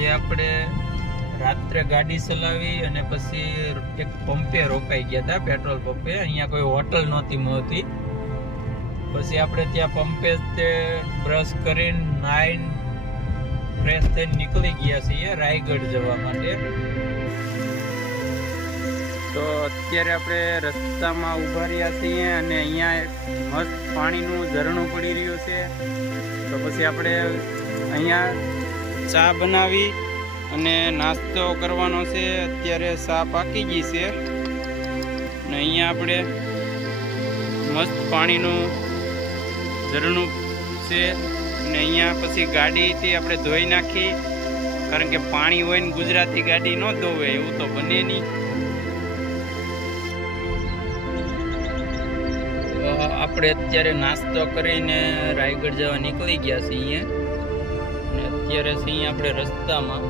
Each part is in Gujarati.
આજે આપણે રાત્રે ગાડી ચલાવી અને પછી એક પંપે રોકાઈ ગયા હતા, પેટ્રોલ પંપે. અહીંયા કોઈ હોટલ નહોતી મળતી. પછી આપણે ત્યાં પંપે તે બ્રશ કરીને નાઈન ફ્રેશ થઈને નીકળી ગયા છીએ રાયગઢ જવા માટે. તો અત્યારે આપણે રસ્તામાં ઊભા રહ્યા છીએ અને અહીંયા મસ્ત પાણીનું ઝરણું પડી રહ્યું છે. તો પછી આપણે અહીંયા ચા બનાવી અને નાસ્તો કરવાનો છે. અત્યારે ચા પાકી ગઈ છે અને અહીંયા આપણે મસ્ત પાણીનું ઝરણું છે અને અહીંયા પછી ગાડીથી આપણે ધોઈ નાખી, કારણ કે પાણી હોય ને ગુજરાતી ગાડી ન ધોવે એવું તો બને નહીં. આપણે અત્યારે નાસ્તો કરીને રાયગઢ જવા નીકળી ગયા છીએ અને અત્યારે છીએ આપણે રસ્તામાં.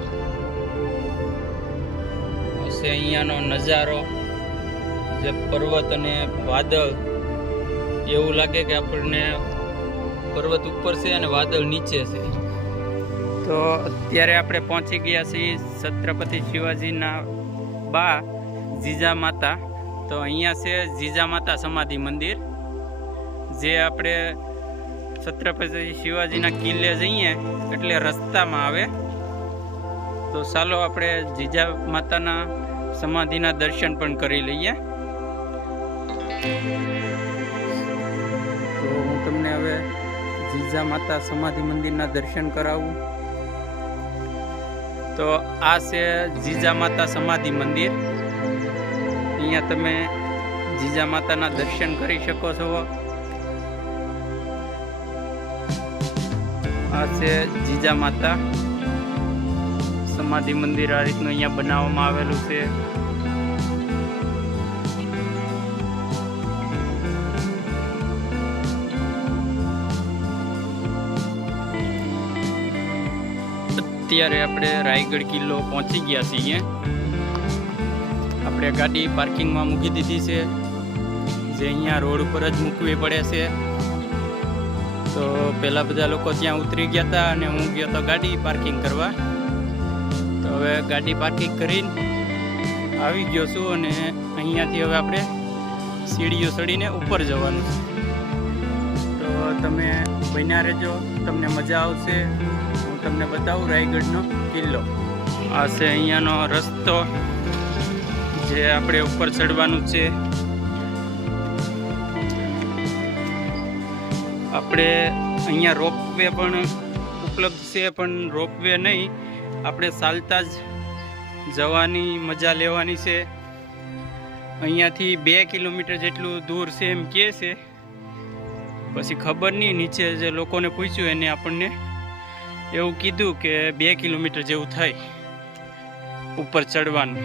હશે અહીંયાનો નજારો, જે પર્વત અને વાદળ, એવું લાગે કે આપણને પર્વત ઉપર છે અને વાદળ નીચે છે. તો અત્યારે આપણે પહોંચી ગયા છીએ છત્રપતિ શિવાજીના બા જીજા માતા. તો અહીંયા છે જીજા માતા સમાધિ મંદિર, જે આપણે છત્રપતિ શિવાજીના કિલ્લે જઈએ એટલે રસ્તામાં આવે. તો ચાલો આપણે જીજા માતાના સમાધિના દર્શન પણ કરી લઈએ. તો હું તમને હવે જીજા માતા સમાધિ મંદિરના દર્શન કરાવું. તો આ છે જીજા માતા સમાધિ મંદિર. અહીંયા તમે જીજા માતાના દર્શન કરી શકો છો. આ છે જીજા માતા સમાધિ મંદિર. આ રીતનું અહીંયા બનાવવામાં આવેલું છે. અત્યારે આપણે રાયગઢ કિલ્લો પહોંચી ગયા છીએ. આપણે ગાડી પાર્કિંગમાં મૂકી દીધી છે, જે અહીંયા રોડ ઉપર જ મૂકવી પડે છે. તો પહેલાં બધા લોકો ત્યાં ઉતરી ગયા હતા અને હું ગયો તો ગાડી પાર્કિંગ કરવા. તો હવે ગાડી પાર્કિંગ કરીને આવી ગયો છું અને અહીંયાથી હવે આપણે સીડીઓ ચડીને ઉપર જવાનું છે. તો તમે બન્યા રહેજો, તમને મજા આવશે. હું તમને બતાવું રાયગઢનો કિલ્લો. આ છે અહીંયાનો રસ્તો, જે આપણે ઉપર ચડવાનું છે. આપણે અહીંયા રોપવે પણ ઉપલબ્ધ છે, પણ રોપવે નહીં, આપણે ચાલતા જ જવાની મજા લેવાની છે. અહીંયાથી 2 કિલોમીટર જેટલું દૂર છે એમ કહે છે. પછી ખબર નહીં, નીચે જે લોકોને પૂછ્યું એને આપણને એવું કીધું કે 2 કિલોમીટર જેવું થાય ઉપર ચડવાનું.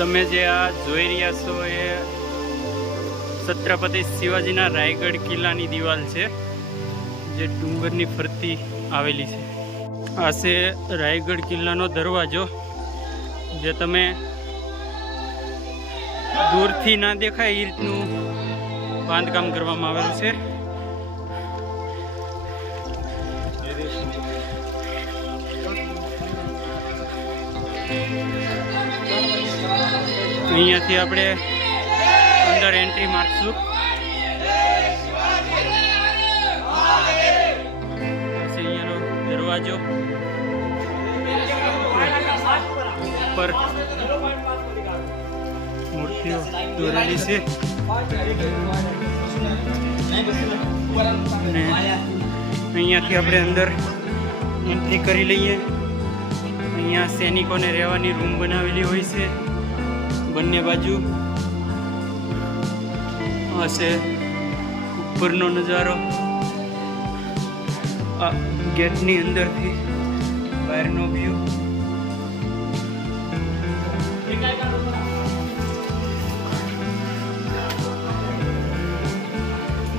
તમે જે આ જોઈ રહ્યા છો એ છત્રપતિ શિવાજીના રાયગઢ કિલ્લાની દિવાલ છે, જે ડુંગરની ફરતી આવેલી છે. આ છે રાયગઢ કિલ્લાનો દરવાજો, જે તમે દૂરથી ના દેખાય એ રીતનું બાંધકામ કરવામાં આવેલું છે. અહીંયાથી આપણે અંદર એન્ટ્રી મારશું. અહીંયાનો દરવાજો ઉપર મૂર્તિઓ દોરેલી છે. અને અહીંયાથી આપણે અંદર એન્ટ્રી કરી લઈએ. અહીંયા સૈનિકોને રહેવાની રૂમ બનાવેલી હોય છે બંને બાજુ. આ છે ઉપરનો નજારો. આ ગેટની અંદરથી બહારનો વ્યૂ.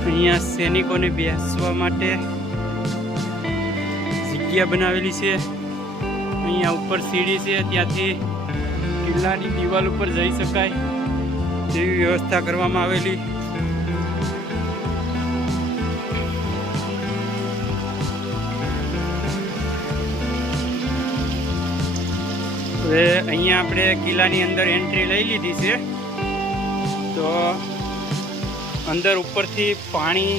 અહીંયા સૈનિકોને બેસવા માટે જગ્યા બનાવેલી છે. અહીંયા ઉપર સીડી છે, ત્યાંથી કિલ્લાની દિવાલ ઉપર જઈ શકાય તેવી વ્યવસ્થા કરવામાં આવેલી. હવે અહીંયા આપણે કિલ્લાની અંદર એન્ટ્રી લઈ લીધી છે. તો અંદર ઉપરથી પાણી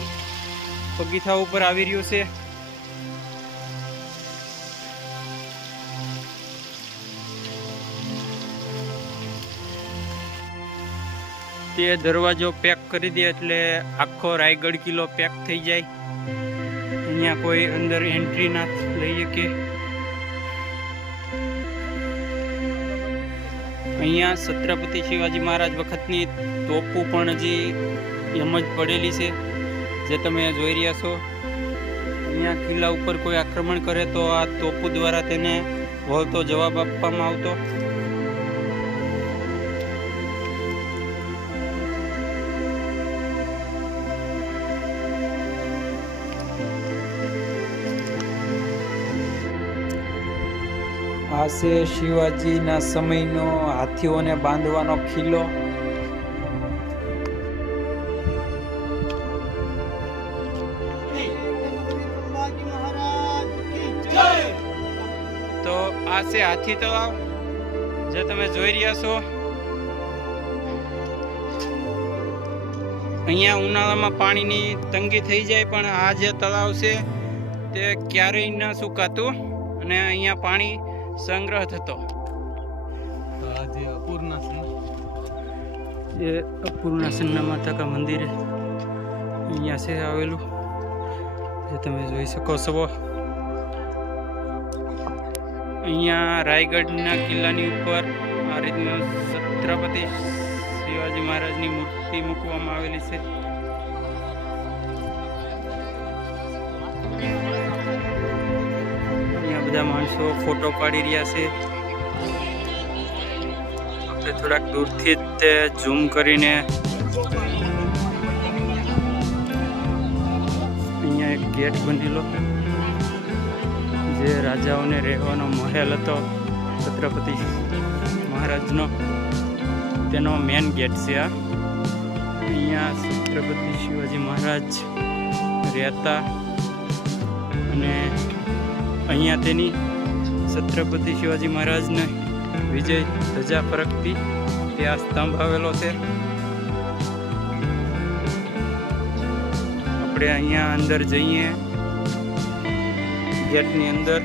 બગીચા ઉપર આવી રહ્યું છે. તે દરવાજો પેક કરી દે એટલે આખો રાયગઢ કિલ્લો પેક થઈ જાય. અહીંયા કોઈ અંદર એન્ટ્રી ના લઈ શકે. અહીંયા છત્રપતિ શિવાજી મહારાજ વખતની તોપો પણ હજી એમ જ પડેલી છે, જે તમે જોઈ રહ્યા છો. અહીંયા કિલ્લા ઉપર કોઈ આક્રમણ કરે તો આ તોપો દ્વારા તેને વળતો જવાબ આપવામાં આવતો. આ છે શિવાજીના સમયનો હાથીઓને બાંધવાનો કિલ્લો. તો આ છે હાથી તળાવ, જે તમે જોઈ રહ્યા છો. અહીંયા ઉનાળામાં પાણીની તંગી થઈ જાય, પણ આ જે તળાવ છે તે ક્યારેય ન સુકાતું અને અહીંયા પાણી સંગ્રહ થતો. જે અપૂર્ણાસનના માતા કા મંદિર અહીંયા છે આવેલું, જે તમે જોઈ શકો છો. અહીંયા રાયગઢના કિલ્લાની ઉપર આ રીતના છત્રપતિ શિવાજી મહારાજની મૂર્તિ મૂકવામાં આવેલી છે. અહીંયા બધા માણસો ફોટો પાડી રહ્યા છે. આપણે થોડાક દૂરથી જ તે ઝૂમ કરીને અહીંયા એક ગેટ બનેલો, જે રાજાઓને રહેવાનો મહેલ હતો છત્રપતિ મહારાજનો, તેનો મેન ગેટ છે. આ અહીંયા છત્રપતિ શિવાજી મહારાજ રહેતા અને અહીંયા તેની છત્રપતિ શિવાજી મહારાજને વિજય ધજા ફરકતી તે આ સ્તંભ આવેલો છે. આપણે અહીંયા અંદર જઈએ ગેટની અંદર.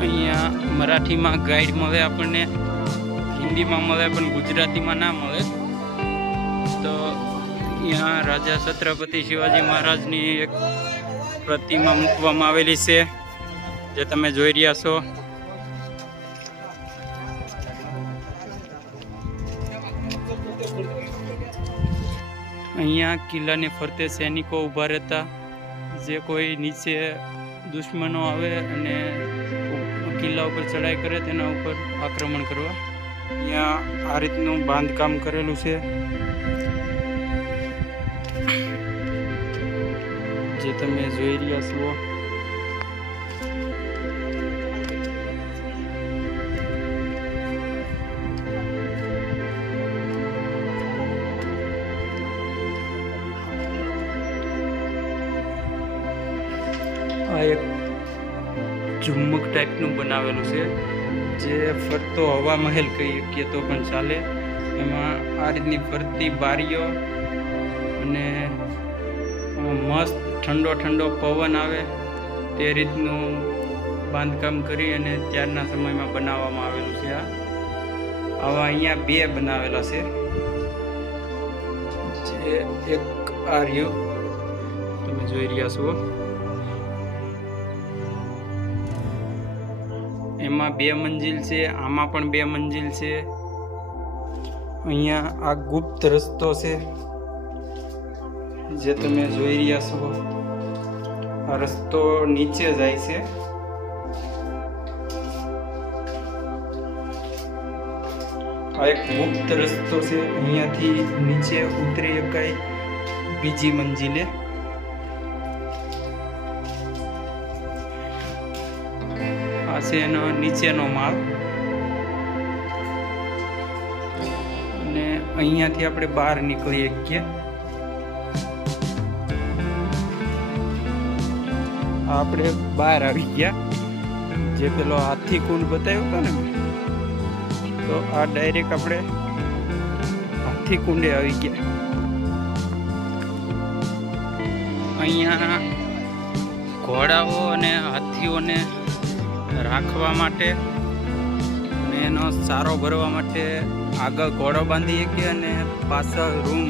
અહીંયા મરાઠીમાં ગાઈડ મળે આપણને, હિન્દીમાં મળે પણ ગુજરાતીમાં ના મળે. તો અહીંયા રાજા છત્રપતિ શિવાજી મહારાજની એક પ્રતિમા મૂકવામાં આવેલી છે, જે તમે જોઈ રહ્યા છો. અહીંયા કિલ્લાને ફરતે સૈનિકો ઊભા રહેતા, જે કોઈ નીચે દુશ્મનો આવે અને કિલ્લા ઉપર ચડાઈ કરે તેના ઉપર આક્રમણ કરવા. અહીંયા આ રીતનું બાંધકામ કરેલું છે, જે તમે જોઈ રહ્યા છો. આ એક ઝુમ્મક ટાઈપનું બનાવેલું છે, જે ફરતો હવા મહેલ કહી શકીએ તો પણ ચાલે. એમાં આ રીતની ફરતી બારીઓ અને મસ્ત ઠંડો ઠંડો પવન આવે તે રીતનું બાંધકામ કરી અને ત્યારના સમયમાં બનાવવામાં આવેલું છે. આવા અહીંયા 2 બનાવેલા છે. જે એક આ રહ્યો તમે જોઈ રહ્યા છો, એમાં 2 મંજિલ છે. આમાં પણ 2 મંજિલ છે. અહીંયા આ ગુપ્ત રસ્તો છે જે તમે જોઈ રહ્યા છો. આ રસ્તો નીચે જાય છે. આ એક ગુપ્ત રસ્તો છે. અહીંયાથી નીચે ઉતરી શકાય બીજી મંજિલે. આ છે એનો નીચેનો માળ. અને અહીંયાથી આપણે બહાર નીકળી શકીએ. આપણે બહાર આવી ગયા. જે પેલો હાથી કુંડ બતાવ્યો હતો ને, તો આ ડાયરેક્ટ આપણે હાથી કુંડે આવી ગયા. અહીંયા ઘોડાઓ અને હાથીઓને રાખવા માટે અને એનો સારો ભરવા માટે આગળ ઘોડો બાંધી શકીએ અને પાછળ રૂમ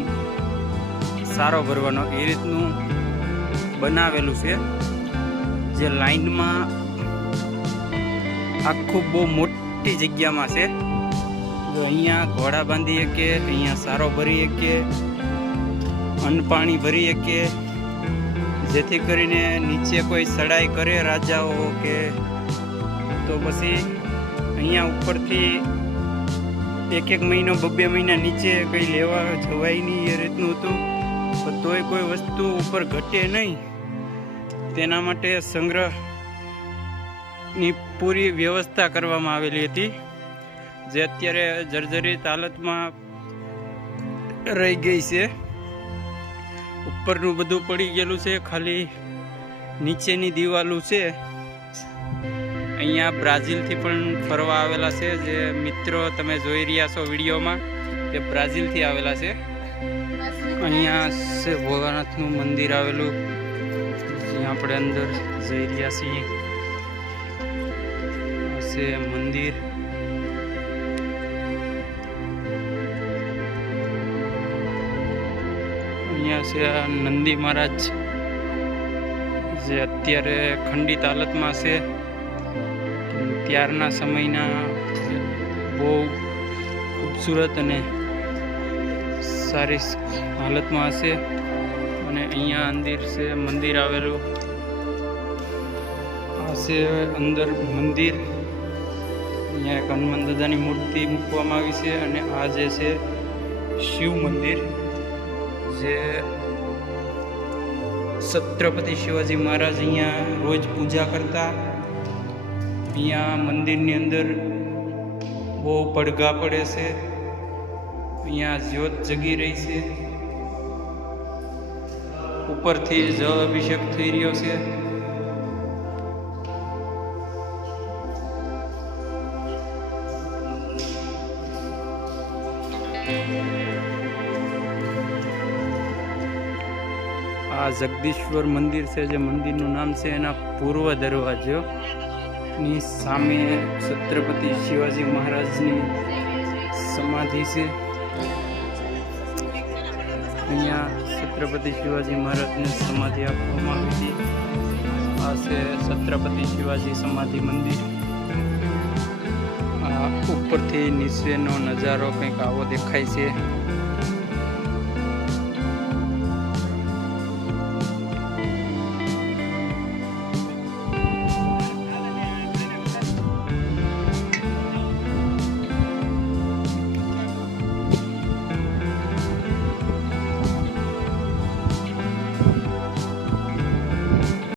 સારો ભરવાનો એ રીતનું બનાવેલું છે. જે લાઈનમાં આખું બહુ મોટી જગ્યામાં છે. જો અહીંયા ઘોડા બાંધી શકીએ, અહીંયા સારો ભરી શકીએ, અન્ન પાણી ભરી શકીએ, જેથી કરીને નીચે કોઈ ચડાઈ કરે રાજાઓ કે તો પછી અહીંયા ઉપરથી 1 મહિનો 2 મહિના નીચે કંઈ લેવા જવાય નહીં એ રીતનું હતું. પણ તોય કોઈ વસ્તુ ઉપર ઘટે નહીં તેના માટે સંગ્રહની પૂરી વ્યવસ્થા કરવામાં આવેલી હતી, જે અત્યારે જર્જરિત હાલતમાં રહી ગઈ છે. ઉપરનું બધું પડી ગયેલું છે, ખાલી નીચેની દિવાલો છે. અહીંયા બ્રાઝિલથી પણ ફરવા આવેલા છે. જે મિત્રો તમે જોઈ રહ્યા છો વિડીયોમાં, તે બ્રાઝિલથી આવેલા છે. અહીંયા છે ભોળાનાથનું મંદિર આવેલું, જ્યાં આપણે અંદર જઈ રહ્યા છીએ. આ છે મંદિર. અહીંયા છે આ નંદી મહારાજ, જે અત્યારે ખંડિત હાલતમાં છે. ત્યારના સમયના બહુ ખૂબસૂરત અને સારી હાલતમાં હશે. અને અહીંયા મંદિર આવેલું. આ છે અંદર મંદિર. અહીંયા એક હનુમાન દાદાની મૂર્તિ મૂકવામાં આવી છે. અને આ જે છે શિવ મંદિર, જે છત્રપતિ શિવાજી મહારાજ અહીંયા રોજ પૂજા કરતા. અહીંયા મંદિરની અંદર બહુ પડઘા પડે છે. અહીંયા જ્યોત જગી રહી છે. ઉપરથી જળ અભિષેક થઈ રહ્યો છે. આ જગદીશ્વર મંદિર છે, જે મંદિરનું નામ છે એના પૂર્વ દરવાજો ની સામે છત્રપતિ શિવાજી મહારાજની સમાધિ છે. અહીંયા છત્રપતિ શિવાજી મહારાજને સમાધિ આપવામાં આવી હતી. આ છે છત્રપતિ શિવાજી સમાધિ મંદિર. આ ઉપરથી નીચેનો નજારો કંઈક આવો દેખાય છે.